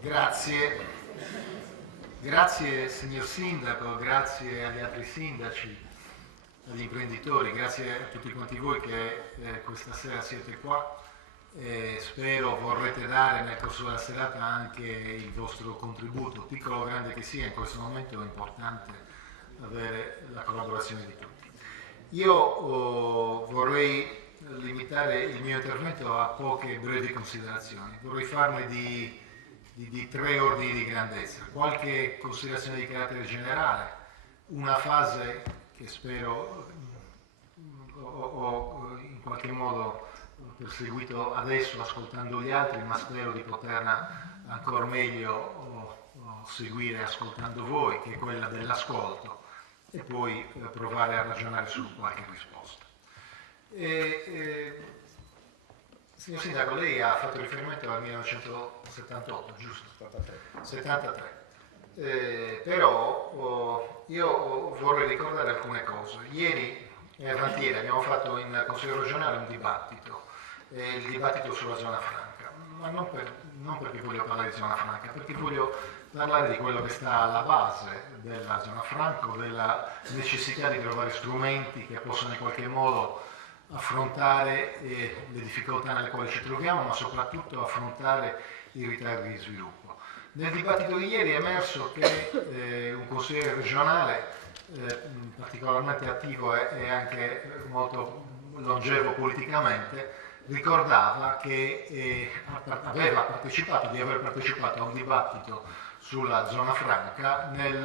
Grazie, grazie signor Sindaco, grazie agli altri sindaci, agli imprenditori, grazie a tutti quanti voi che questa sera siete qua. Spero vorrete dare nel corso della serata anche il vostro contributo, piccolo o grande che sia. In questo momento è importante avere la collaborazione di tutti. Io vorrei limitare il mio intervento a poche brevi considerazioni. Vorrei farne di tre ordini di grandezza. Qualche considerazione di carattere generale, una fase che spero ho in qualche modo perseguito adesso ascoltando gli altri, ma spero di poterla ancora meglio seguire ascoltando voi, che è quella dell'ascolto, e poi provare a ragionare su qualche risposta. Signor Sindaco, lei ha fatto riferimento al 1978, giusto? 73. Però io vorrei ricordare alcune cose. Ieri e avanti abbiamo fatto in Consiglio regionale un dibattito, il dibattito sulla zona franca, ma non perché voglio parlare di zona franca, perché voglio parlare di quello che sta alla base della zona franca, della necessità di trovare strumenti che possano in qualche modo affrontare le difficoltà nelle quali ci troviamo, ma soprattutto affrontare i ritardi di sviluppo. Nel dibattito di ieri è emerso che un consigliere regionale particolarmente attivo e anche molto longevo politicamente ricordava che aveva partecipato, di aver partecipato a un dibattito sulla zona franca nel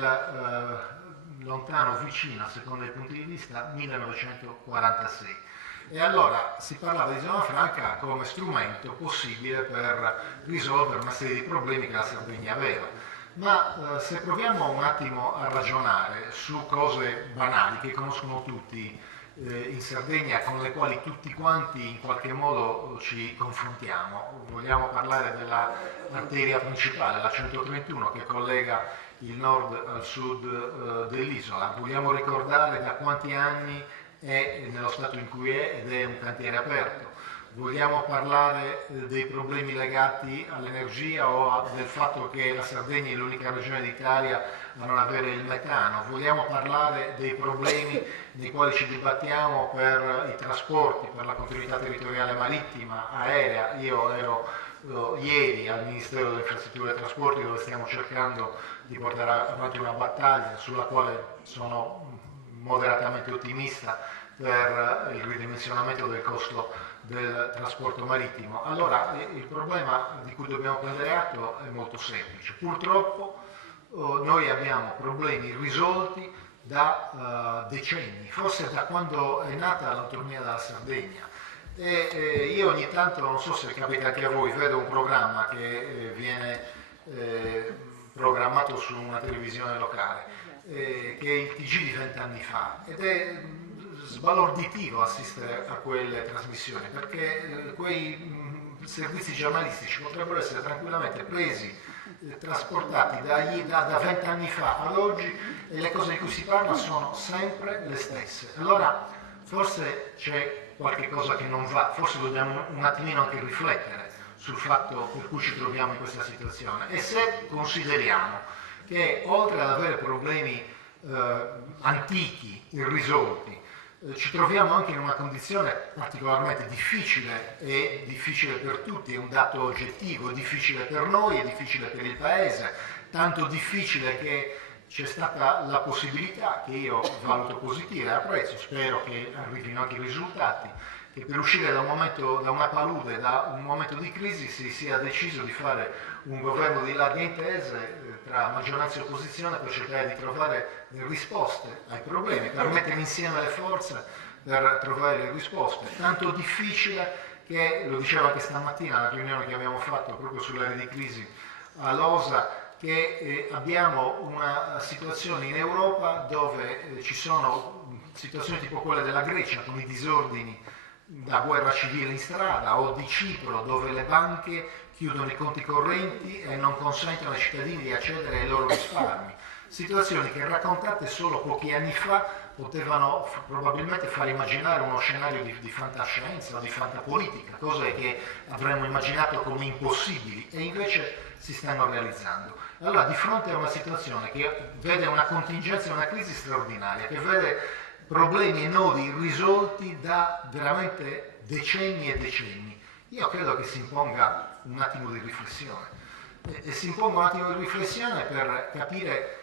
lontano vicino, secondo i punti di vista, 1946. E allora si parlava di zona franca come strumento possibile per risolvere una serie di problemi che la Sardegna aveva. Ma se proviamo un attimo a ragionare su cose banali che conoscono tutti in Sardegna, con le quali tutti quanti in qualche modo ci confrontiamo, vogliamo parlare dell'arteria principale, la 131, che collega il nord al sud dell'isola, vogliamo ricordare da quanti anni è nello stato in cui è ed è un cantiere aperto. Vogliamo parlare dei problemi legati all'energia o del fatto che la Sardegna è l'unica regione d'Italia a non avere il metano. Vogliamo parlare dei problemi nei quali ci dibattiamo per i trasporti, per la continuità territoriale marittima, aerea. Io ero ieri al Ministero delle Infrastrutture e Trasporti, dove stiamo cercando di portare avanti una battaglia sulla quale sono moderatamente ottimista per il ridimensionamento del costo del trasporto marittimo. Allora il problema di cui dobbiamo prendere atto è molto semplice. Purtroppo noi abbiamo problemi irrisolti da decenni, forse da quando è nata l'autonomia della Sardegna. Io ogni tanto, non so se capita anche a voi, vedo un programma che viene programmato su una televisione locale, che è il TG di 20 anni fa, ed è sbalorditivo assistere a quelle trasmissioni, perché quei servizi giornalistici potrebbero essere tranquillamente presi, trasportati da 20 anni fa ad oggi, e le cose di cui si parla sono sempre le stesse. Allora forse c'è qualche cosa che non va, forse dobbiamo un attimino anche riflettere sul fatto per cui ci troviamo in questa situazione. E se consideriamo che oltre ad avere problemi antichi, irrisolti, ci troviamo anche in una condizione particolarmente difficile, e difficile per tutti, è un dato oggettivo, difficile per noi, è difficile per il Paese, tanto difficile che c'è stata la possibilità, che io valuto positiva e apprezzo, spero che arrivino anche i risultati, che per uscire da una palude, da un momento di crisi, si sia deciso di fare un governo di larghe intese tra maggioranza e opposizione per cercare di trovare le risposte ai problemi, per mettere insieme le forze per trovare le risposte. Tanto difficile che, lo diceva anche stamattina alla riunione che abbiamo fatto proprio sull'area di crisi a Losa, che abbiamo una situazione in Europa dove ci sono situazioni tipo quelle della Grecia, con i disordini da guerra civile in strada, o di Cipro, dove le banche chiudono i conti correnti e non consentono ai cittadini di accedere ai loro risparmi. Situazioni che raccontate solo pochi anni fa potevano probabilmente far immaginare uno scenario di fantascienza o di fantapolitica, cose che avremmo immaginato come impossibili e invece si stanno realizzando. Allora, di fronte a una situazione che vede una contingenza e una crisi straordinaria, che vede problemi e nodi irrisolti da veramente decenni e decenni, io credo che si imponga un attimo di riflessione. E si imponga un attimo di riflessione per capire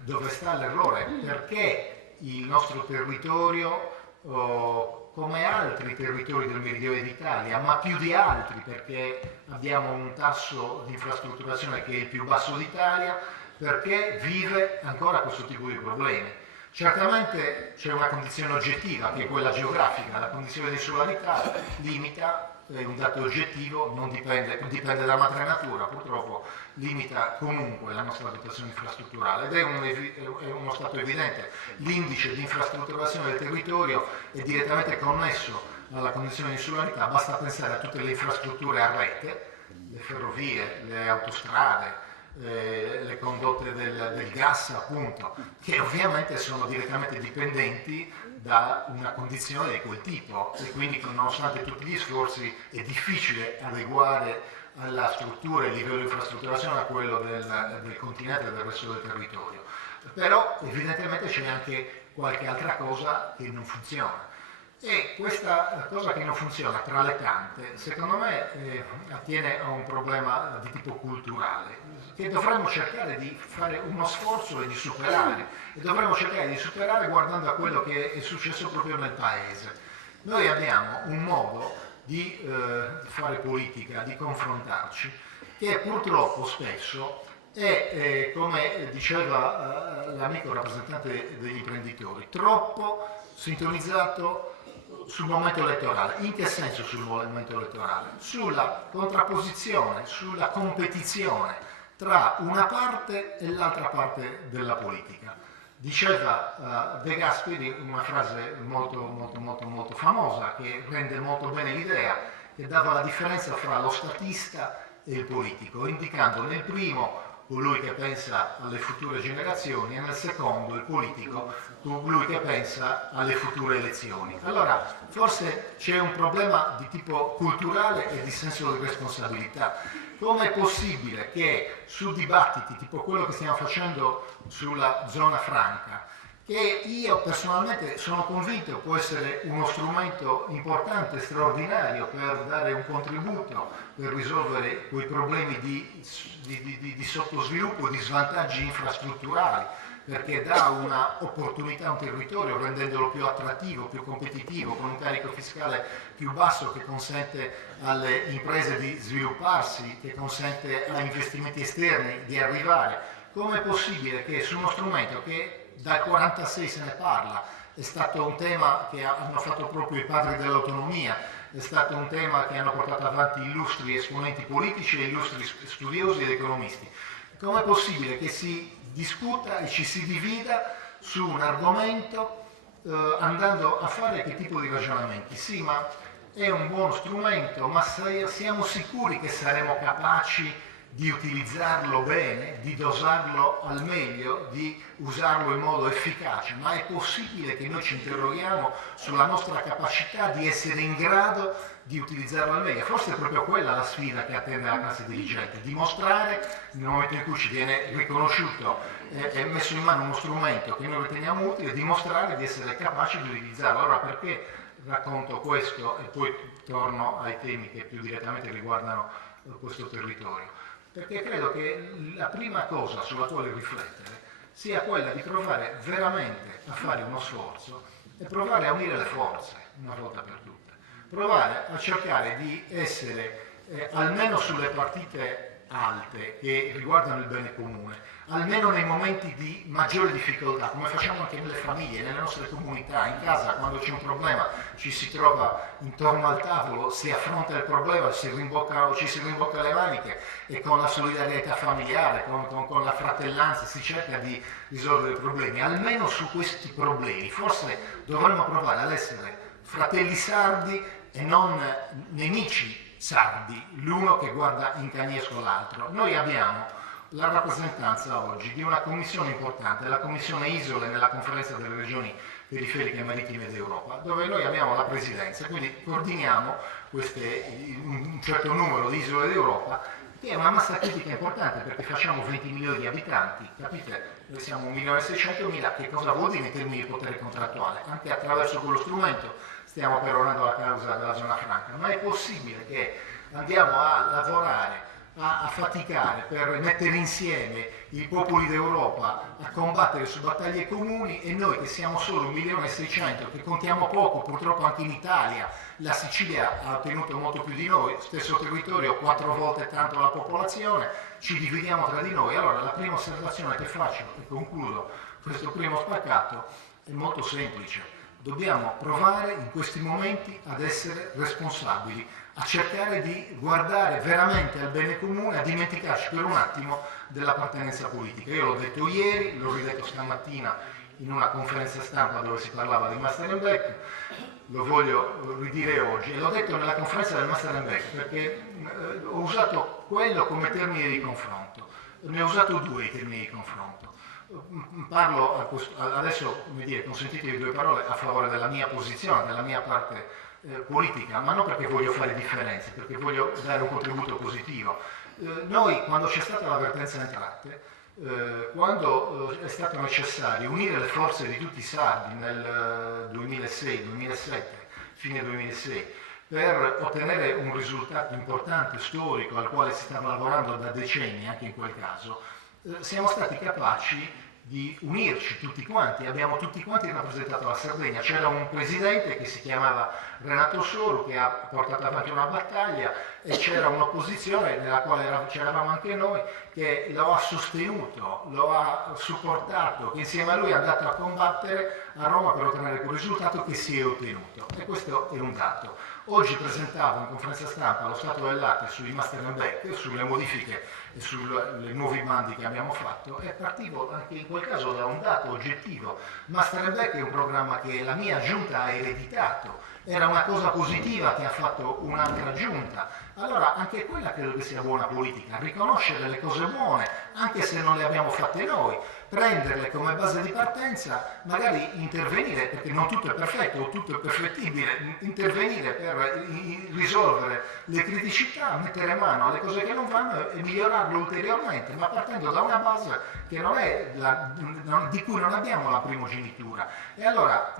dove sta l'errore, perché il nostro territorio, come altri territori del meridione d'Italia, ma più di altri perché abbiamo un tasso di infrastrutturazione che è il più basso d'Italia, perché vive ancora questo tipo di problemi. Certamente c'è una condizione oggettiva che è quella geografica, la condizione di insularità limita, è un dato oggettivo, non dipende dalla madre natura, purtroppo limita comunque la nostra dotazione infrastrutturale ed è uno stato evidente. L'indice di infrastrutturazione del territorio è direttamente connesso alla condizione di insularità, basta pensare a tutte le infrastrutture a rete, le ferrovie, le autostrade, le condotte del gas appunto, che ovviamente sono direttamente dipendenti da una condizione di quel tipo e quindi nonostante tutti gli sforzi è difficile adeguare alla struttura e il livello di infrastrutturazione a quello del continente e del resto del territorio. Però evidentemente c'è anche qualche altra cosa che non funziona. E questa cosa che non funziona, tra le tante, secondo me attiene a un problema di tipo culturale, che dovremmo cercare di fare uno sforzo e di superare, e dovremmo cercare di superare guardando a quello che è successo proprio nel Paese. Noi abbiamo un modo di fare politica, di confrontarci, che purtroppo spesso è, come diceva l'amico rappresentante degli imprenditori, troppo sintonizzato sul momento elettorale. In che senso sul momento elettorale? Sulla contrapposizione, sulla competizione tra una parte e l'altra parte della politica. Diceva De Gasperi una frase molto famosa che rende molto bene l'idea, che dava la differenza fra lo statista e il politico, indicando nel primo colui che pensa alle future generazioni e nel secondo, il politico, colui che pensa alle future elezioni. Allora, forse c'è un problema di tipo culturale e di senso di responsabilità. Come è possibile che su dibattiti tipo quello che stiamo facendo sulla zona franca, che io personalmente sono convinto può essere uno strumento importante, straordinario per dare un contributo, per risolvere quei problemi di sottosviluppo, di svantaggi infrastrutturali, perché dà una opportunità a un territorio rendendolo più attrattivo, più competitivo, con un carico fiscale più basso che consente alle imprese di svilupparsi, che consente a investimenti esterni di arrivare. Come è possibile che su uno strumento che dal 1946 se ne parla, è stato un tema che hanno fatto proprio i padri dell'autonomia, è stato un tema che hanno portato avanti illustri esponenti politici e illustri studiosi ed economisti. Com'è possibile che si discuta e ci si divida su un argomento andando a fare che tipo di ragionamenti? Sì, ma è un buono strumento, ma siamo sicuri che saremo capaci di utilizzarlo bene, di dosarlo al meglio, di usarlo in modo efficace, ma è possibile che noi ci interroghiamo sulla nostra capacità di essere in grado di utilizzarlo al meglio? Forse è proprio quella la sfida che attende la classe dirigente, dimostrare nel momento in cui ci viene riconosciuto e messo in mano uno strumento che noi riteniamo utile, dimostrare di essere capaci di utilizzarlo. Allora perché racconto questo e poi torno ai temi che più direttamente riguardano questo territorio? Perché credo che la prima cosa sulla quale riflettere sia quella di provare veramente a fare uno sforzo e provare a unire le forze una volta per tutte, provare a cercare di essere almeno sulle partite alte che riguardano il bene comune, almeno nei momenti di maggiore difficoltà, come facciamo anche nelle famiglie, nelle nostre comunità, in casa, quando c'è un problema ci si trova intorno al tavolo, si affronta il problema, ci si rimbocca le maniche e con la solidarietà familiare, con la fratellanza si cerca di risolvere i problemi. Almeno su questi problemi forse dovremmo provare ad essere fratelli sardi e non nemici sardi, l'uno che guarda in cagnesco l'altro. Noi abbiamo la rappresentanza oggi di una commissione importante, la commissione Isole nella conferenza delle regioni periferiche e marittime d'Europa, dove noi abbiamo la presidenza, quindi coordiniamo un certo numero di isole d'Europa, che è una massa critica importante perché facciamo 20 milioni di abitanti, capite? Noi siamo 1.600.000, che cosa vuol dire in termini di potere contrattuale? Anche attraverso quello strumento stiamo perorando la causa della zona franca, ma è possibile che andiamo a lavorare, a faticare per mettere insieme i popoli d'Europa a combattere su battaglie comuni e noi che siamo solo 1.600.000, che contiamo poco, purtroppo anche in Italia, la Sicilia ha ottenuto molto più di noi, stesso territorio, 4 volte tanto la popolazione, ci dividiamo tra di noi. Allora la prima osservazione che faccio, e concludo questo primo spaccato, è molto semplice. Dobbiamo provare in questi momenti ad essere responsabili, a cercare di guardare veramente al bene comune, a dimenticarci per un attimo dell'appartenenza politica. Io l'ho detto ieri, l'ho ridetto stamattina in una conferenza stampa dove si parlava di Master Beck, lo voglio ridire oggi, e l'ho detto nella conferenza del Master Beck perché ho usato quello come termine di confronto, ne ho usato 2 termini di confronto. Parlo adesso, come dire, consentitemi 2 parole a favore della mia posizione, della mia parte politica, ma non perché voglio fare differenze, perché voglio dare un contributo positivo. Noi, quando c'è stata l'avvertenza entrate, quando è stato necessario unire le forze di tutti i sardi nel 2006-2007, fine 2006, per ottenere un risultato importante, storico, al quale si stava lavorando da decenni, anche in quel caso, siamo stati capaci di unirci tutti quanti, abbiamo tutti quanti rappresentato la Sardegna. C'era un presidente che si chiamava Renato Soru che ha portato avanti una battaglia e c'era un'opposizione nella quale c'eravamo anche noi che lo ha sostenuto, lo ha supportato, che insieme a lui è andato a combattere a Roma per ottenere quel risultato che si è ottenuto, e questo è un dato. Oggi presentavo in conferenza stampa lo stato dell'arte sui Master Beck, sulle modifiche e sui nuovi bandi che abbiamo fatto, e partivo anche in quel caso da un dato oggettivo. Master Beck è un programma che la mia giunta ha ereditato, era una cosa positiva che ha fatto un'altra giunta. Allora anche quella credo che sia buona politica, riconoscere le cose buone, anche se non le abbiamo fatte noi, prenderle come base di partenza, magari intervenire, perché non tutto è perfetto o tutto è perfettibile, intervenire per risolvere le criticità, mettere mano alle cose che non vanno e migliorarlo ulteriormente, ma partendo da una base che non è di cui non abbiamo la primogenitura. E allora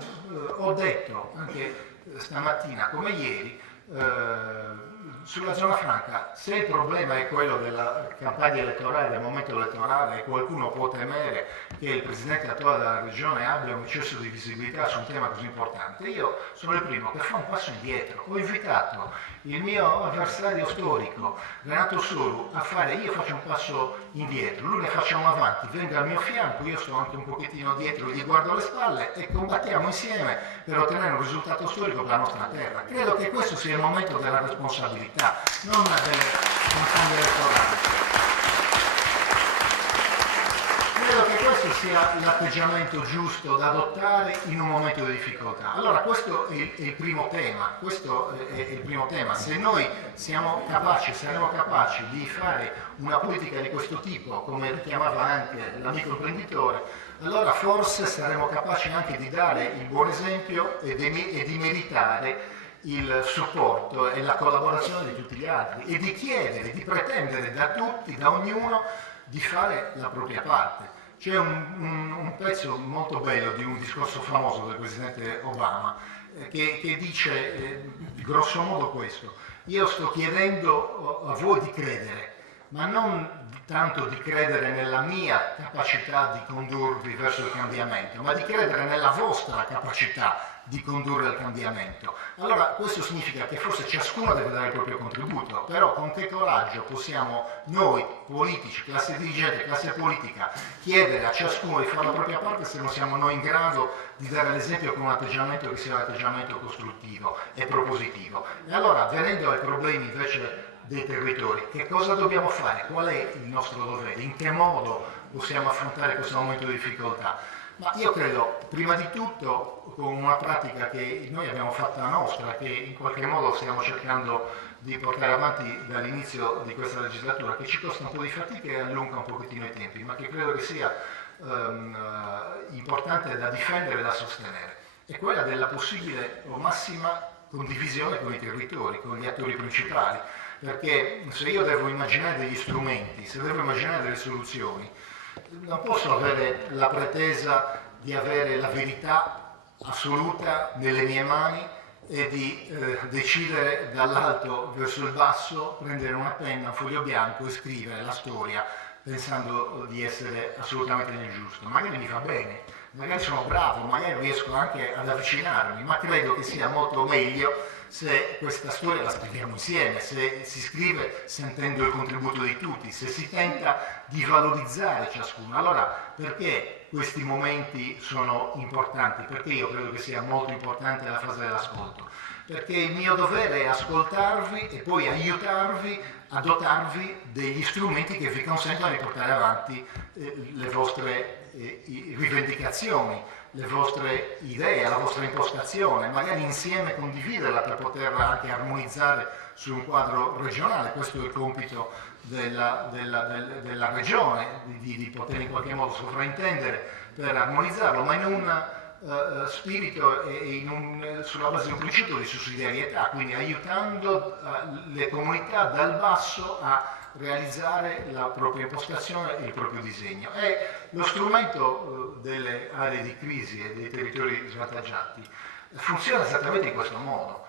ho detto anche stamattina come ieri, sulla zona franca, se il problema è quello della campagna elettorale, del momento elettorale, e qualcuno può temere che il presidente attuale della regione abbia un eccesso di visibilità su un tema così importante, io sono il primo che fa un passo indietro. Ho invitato il mio avversario storico, Renato Soru, a fare, io faccio un passo indietro, lui ne faccia un avanti, venga al mio fianco, io sto anche un pochettino dietro, gli guardo le spalle e combattiamo insieme per ottenere un risultato storico per la nostra terra. Credo che questo sia il momento della responsabilità, non delle campagne elettorali. Credo che questo sia l'atteggiamento giusto da adottare in un momento di difficoltà. Allora questo è il primo tema, Se noi saremo capaci di fare una politica di questo tipo, come richiamava anche l'amico imprenditore, allora forse saremo capaci anche di dare il buon esempio e di meritare il supporto e la collaborazione di tutti gli altri e di chiedere, di pretendere da tutti, da ognuno, di fare la propria parte. C'è un pezzo molto bello di un discorso famoso del presidente Obama che dice grosso modo questo: io sto chiedendo a voi di credere, ma non tanto di credere nella mia capacità di condurvi verso il cambiamento, ma di credere nella vostra capacità di condurre il cambiamento. Allora questo significa che forse ciascuno deve dare il proprio contributo, però con che coraggio possiamo noi, politici, classe dirigente, classe politica, chiedere a ciascuno di fare la propria parte se non siamo noi in grado di dare l'esempio con un atteggiamento che sia un atteggiamento costruttivo e propositivo. E allora, venendo ai problemi invece dei territori, che cosa dobbiamo fare? Qual è il nostro dovere? In che modo possiamo affrontare questo momento di difficoltà? Ma io credo, prima di tutto, con una pratica che noi abbiamo fatta nostra, che in qualche modo stiamo cercando di portare avanti dall'inizio di questa legislatura, che ci costa un po' di fatica e allunga un pochettino i tempi, ma che credo che sia importante da difendere e da sostenere, è quella della possibile o massima condivisione con i territori, con gli attori principali, perché se io devo immaginare degli strumenti, se devo immaginare delle soluzioni, non posso avere la pretesa di avere la verità assoluta nelle mie mani e di decidere dall'alto verso il basso, prendere una penna, un foglio bianco e scrivere la storia pensando di essere assolutamente nel giusto. Magari mi fa bene, magari sono bravo, magari riesco anche ad avvicinarmi, ma credo che sia molto meglio se questa storia la scriviamo insieme, se si scrive sentendo il contributo di tutti, se si tenta di valorizzare ciascuno. Allora, perché questi momenti sono importanti? Perché io credo che sia molto importante la fase dell'ascolto? Perché il mio dovere è ascoltarvi e poi aiutarvi a dotarvi degli strumenti che vi consentono di portare avanti le vostre rivendicazioni, le vostre idee, la vostra impostazione, magari insieme condividerla per poterla anche armonizzare su un quadro regionale. Questo è il compito della regione, di poter in qualche modo sovraintendere per armonizzarlo, ma in un spirito e sulla base di un principio di sussidiarietà, quindi aiutando le comunità dal basso a realizzare la propria impostazione e il proprio disegno. E lo strumento delle aree di crisi e dei territori svantaggiati funziona esattamente in questo modo.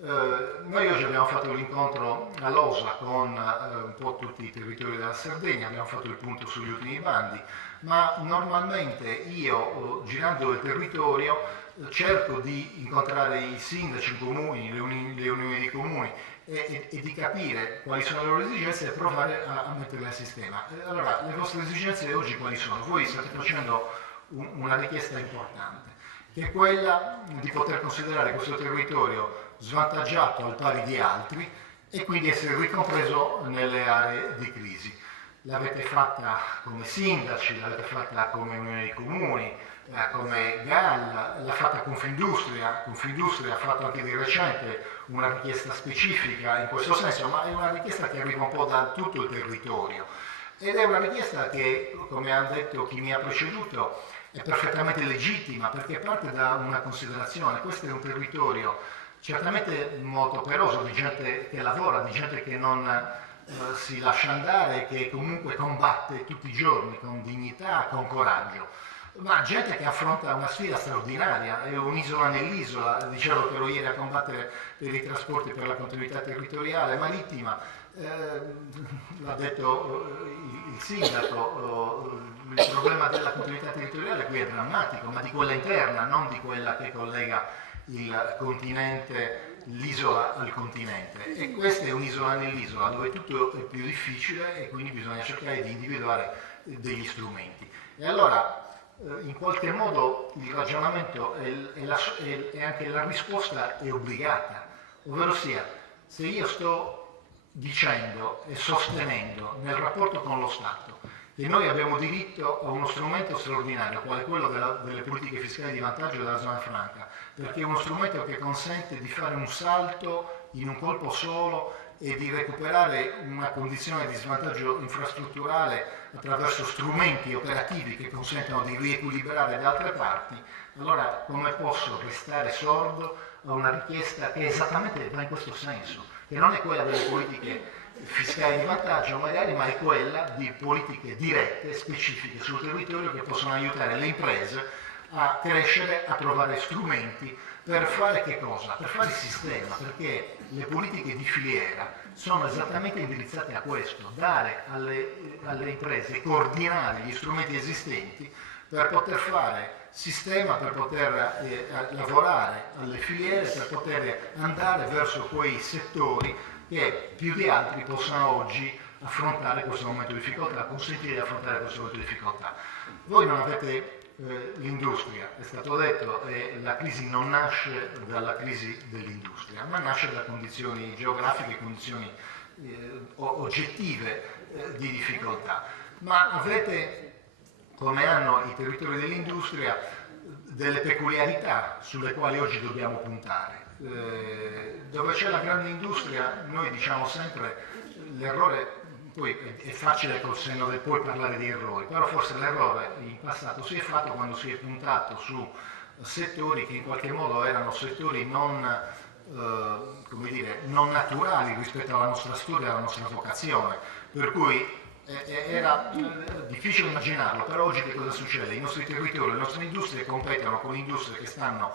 Noi oggi abbiamo fatto l'incontro a Losa con un po' tutti i territori della Sardegna, abbiamo fatto il punto sugli ultimi bandi, ma normalmente io, girando il territorio, cerco di incontrare i sindaci, i comuni, le unioni di comuni e di capire quali sono le loro esigenze e provare a metterle a sistema. Allora, le vostre esigenze oggi quali sono? Voi state facendo una richiesta importante, che è quella di poter considerare questo territorio svantaggiato al pari di altri e quindi essere ricompreso nelle aree di crisi. L'avete fatta come sindaci, l'avete fatta come unione di comuni, come GAL, l'ha fatta Confindustria ha fatto anche di recente una richiesta specifica in questo senso, ma è una richiesta che arriva un po' da tutto il territorio ed è una richiesta che, come ha detto chi mi ha preceduto, è perfettamente legittima perché parte da una considerazione: questo è un territorio certamente molto operoso, di gente che lavora, di gente che non si lascia andare, che comunque combatte tutti i giorni con dignità, con coraggio, ma gente che affronta una sfida straordinaria, è un'isola nell'isola. Dicevo che ero ieri a combattere per i trasporti, per la continuità territoriale marittima, l'ha detto il sindaco, il problema della continuità territoriale qui è drammatico, ma di quella interna, non di quella che collega il continente, l'isola al continente. E questa è un'isola nell'isola dove tutto è più difficile e quindi bisogna cercare di individuare degli strumenti. E allora in qualche modo il ragionamento e anche la risposta è obbligata, ovvero sia, se io sto dicendo e sostenendo nel rapporto con lo Stato che noi abbiamo diritto a uno strumento straordinario, quale quello delle politiche fiscali di vantaggio della zona franca, perché è uno strumento che consente di fare un salto in un colpo solo e di recuperare una condizione di svantaggio infrastrutturale attraverso strumenti operativi che consentono di riequilibrare da altre parti, allora come posso restare sordo a una richiesta che esattamente va in questo senso, che non è quella delle politiche fiscali di vantaggio magari, ma è quella di politiche dirette, specifiche sul territorio che possono aiutare le imprese a crescere, a trovare strumenti per fare che cosa? Per fare sistema, perché le politiche di filiera sono esattamente indirizzate a questo: dare alle imprese, coordinare gli strumenti esistenti per poter fare sistema, per poter lavorare alle filiere, per poter andare verso quei settori che più di altri possano oggi affrontare questo momento di difficoltà, consentire di affrontare questo momento di difficoltà. Voi non avete l'industria, è stato detto, e la crisi non nasce dalla crisi dell'industria, ma nasce da condizioni geografiche, condizioni oggettive di difficoltà. Ma avete come hanno i territori dell'industria delle peculiarità sulle quali oggi dobbiamo puntare. Dove c'è la grande industria, noi diciamo sempre l'errore, poi è facile col senno del poi parlare di errori, però forse l'errore in passato si è fatto quando si è puntato su settori che in qualche modo erano settori non naturali rispetto alla nostra storia, alla nostra vocazione, per cui era difficile immaginarlo, però oggi che cosa succede? I nostri territori, le nostre industrie competono con industrie che stanno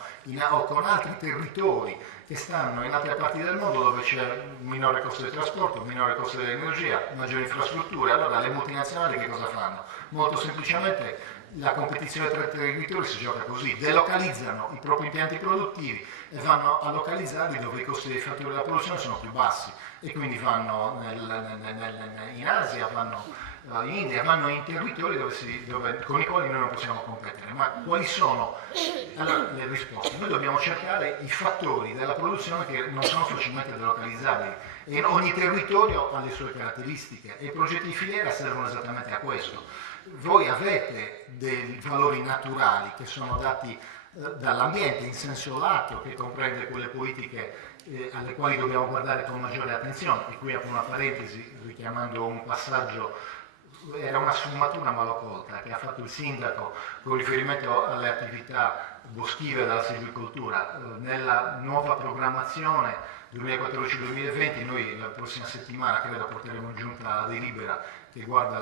o con altri territori che stanno in altre parti del mondo dove c'è un minore costo del trasporto, un minore costo dell'energia, maggiori infrastrutture. Allora le multinazionali che cosa fanno? Molto semplicemente la competizione tra i territori si gioca così: delocalizzano i propri impianti produttivi e vanno a localizzarli dove i costi dei fattori della produzione sono più bassi, e quindi vanno in Asia, vanno in India, vanno in territori con i quali noi non possiamo competere. Ma quali sono allora le risposte? Noi dobbiamo cercare i fattori della produzione che non sono facilmente delocalizzabili, e ogni territorio ha le sue caratteristiche e i progetti di filiera servono esattamente a questo. Voi avete dei valori naturali che sono dati dall'ambiente in senso lato, che comprende quelle politiche alle quali dobbiamo guardare con maggiore attenzione. E qui apro una parentesi richiamando un passaggio, era una sfumatura malocolta che ha fatto il sindaco con riferimento alle attività boschive della silvicoltura. Nella nuova programmazione 2014-2020 noi la prossima settimana credo porteremo in giunta la delibera che guarda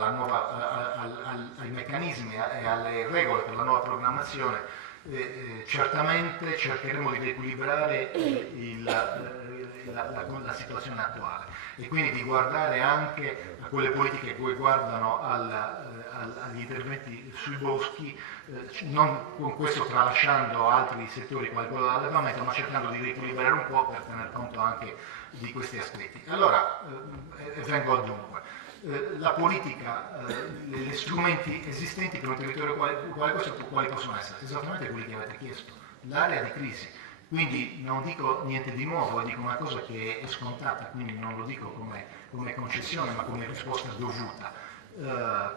ai meccanismi e alle regole per la nuova programmazione. Certamente cercheremo di riequilibrare la situazione attuale, e quindi di guardare anche a quelle politiche che guardano agli interventi sui boschi, non con questo tralasciando altri settori quali quello dell'allevamento, ma cercando di riequilibrare un po' per tener conto anche di questi aspetti. Allora, vengo al dunque. La politica, gli strumenti esistenti per un territorio quale questo, quali possono essere? Esattamente quelli che avete chiesto: l'area di crisi. Quindi non dico niente di nuovo, dico una cosa che è scontata, quindi non lo dico come concessione, ma come risposta dovuta.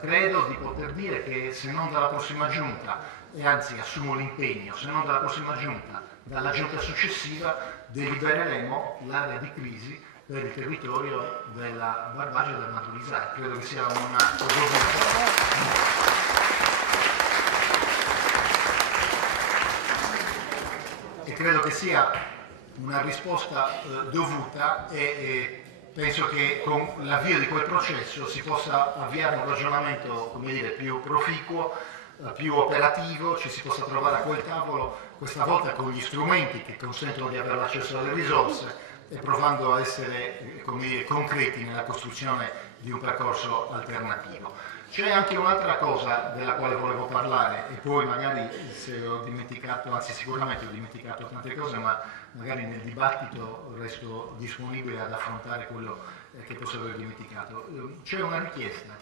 Credo di poter dire che se non dalla prossima giunta, e anzi assumo l'impegno, se non dalla prossima giunta, dalla giunta successiva, delibereremo l'area di crisi per il territorio della Barbagia e del Maturisai. Credo che sia una e credo che sia una risposta dovuta, e penso che con l'avvio di quel processo si possa avviare un ragionamento, come dire, più proficuo, più operativo, ci si possa trovare a quel tavolo, questa volta con gli strumenti che consentono di avere accesso alle risorse, e provando a essere, come dire, concreti nella costruzione di un percorso alternativo. C'è anche un'altra cosa della quale volevo parlare, e poi magari se ho dimenticato, anzi sicuramente ho dimenticato tante cose, ma magari nel dibattito resto disponibile ad affrontare quello che posso aver dimenticato. C'è una richiesta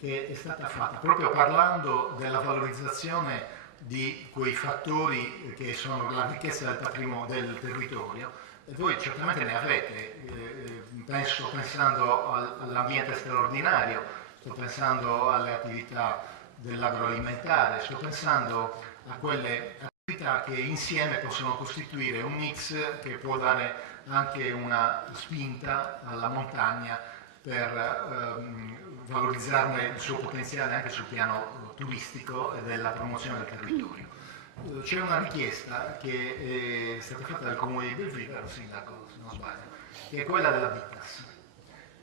che è stata fatta proprio parlando della valorizzazione di quei fattori che sono la ricchezza del patrimonio del territorio. E voi certamente ne avete, sto pensando all'ambiente straordinario, sto pensando alle attività dell'agroalimentare, sto pensando a quelle attività che insieme possono costituire un mix che può dare anche una spinta alla montagna per valorizzarne il suo potenziale anche sul piano turistico e della promozione del territorio. C'è una richiesta che è stata fatta dal comune di Belvì, caro sindaco, se non sbaglio, che è quella della Bitas.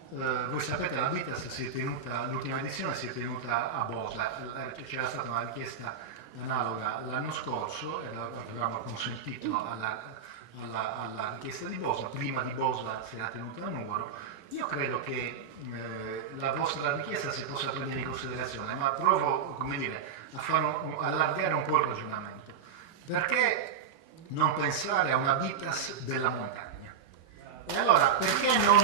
Voi sapete, la Bitas si è tenuta, l'ultima edizione si è tenuta a Bosa. C'era stata una richiesta analoga l'anno scorso e avevamo consentito alla richiesta di Bosa. Prima di Bosa si era tenuta a Nuoro. Io credo che la vostra richiesta si possa prendere in considerazione, ma provo, come dire, a allargare un po' il ragionamento. Perché non pensare a una Bitas della montagna? E allora, perché non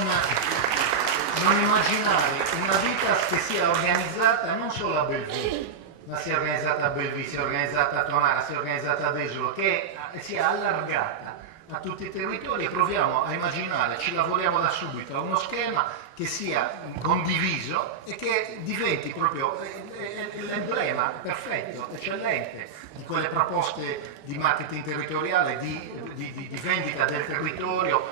immaginare una Bitas che sia organizzata non solo a Belvì, ma sia organizzata a Belvì, sia organizzata a Tonara, sia organizzata ad Esolo, che sia allargata a tutti i territori e proviamo a immaginare, ci lavoriamo da subito a uno schema che sia condiviso e che diventi proprio l'emblema perfetto, eccellente di quelle proposte di marketing territoriale, di vendita del territorio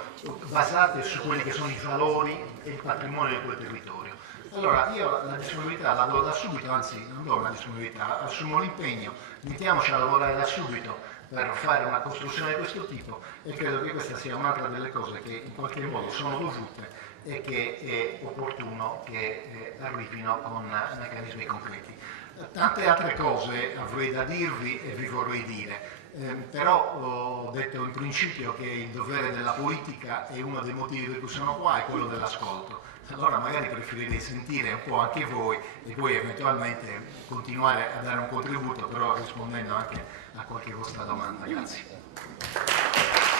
basate su quelli che sono i valori e il patrimonio di quel territorio. Allora io la disponibilità la do da subito, anzi non do una disponibilità, assumo l'impegno, mettiamoci a lavorare da subito per fare una costruzione di questo tipo e credo che questa sia un'altra delle cose che in qualche modo sono dovute e che è opportuno che arrivino con meccanismi concreti. Tante altre cose avrei da dirvi e vi vorrei dire. Però ho detto in principio che il dovere della politica e uno dei motivi per cui sono qua è quello dell'ascolto. Allora magari preferirei sentire un po' anche voi e poi eventualmente continuare a dare un contributo, però rispondendo anche a qualche vostra domanda. Grazie.